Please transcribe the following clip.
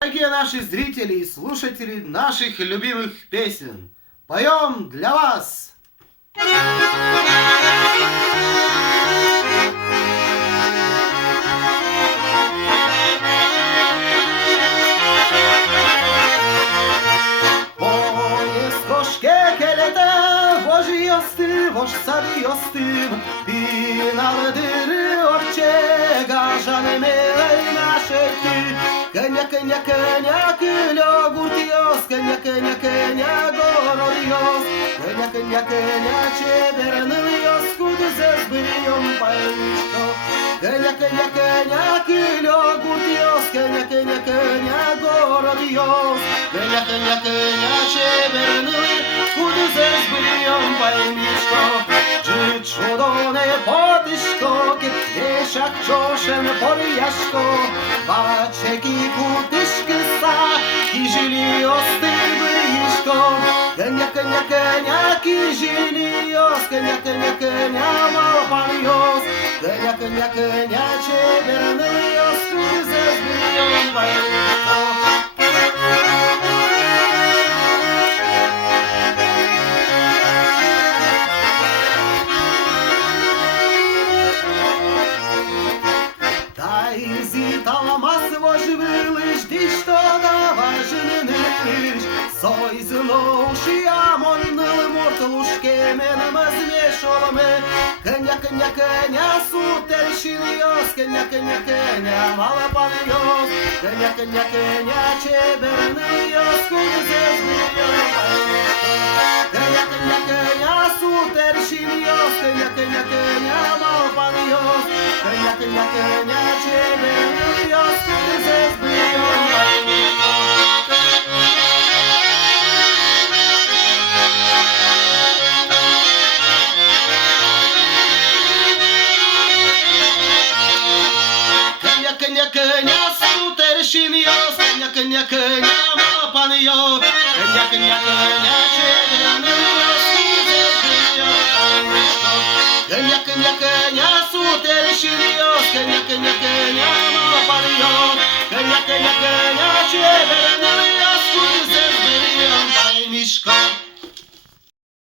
Дорогие наши зрители и слушатели наших любимых песен, поем для вас! Hoş sarıyostım, binaldır orçega janeme naşeti. Kenya kenya kenya kilo gurtios, kenya kenya kenya gorodios, kenya kenya kenya çebernios kuduzes biriyon bayışto. Kenya kenya kenya kilo gurtios, kenya kenya kenya gorodios, kenya kenya kenya çebernios kuduzes biriyon bayışto. Чудоне потишко, кешак чошен поряшко, бачеки кутишки са, кижили остивишко. Кеня, кеня, кеня, кижilios, кеня, кеня, кеня, малопаниos, кеня, кеня, кеня, чеверниos, кузес брион вайшко. Kenya, kenya, kenya, suterşinios, kenya, kenya, kenya, malapanios, kenya, kenya, kenya, çebernios, kuzes biriyon bayışto. Kenya, kenya, kenya, suterşinios, kenya, kenya, kenya, malapanios, kenya, kenya, kenya, çebernios, kuzes biriyon bayışto. Kenya, kenya, suterşinios, kenya, kenya, kenya, malapanios, kenya, kenya, kenya, çebernios, kuzes biriyon bayışto. Kenya, kenya, kenya, suterşinios, kenya, kenya, kenya, malapanios, kenya, kenya, kenya, çebernios.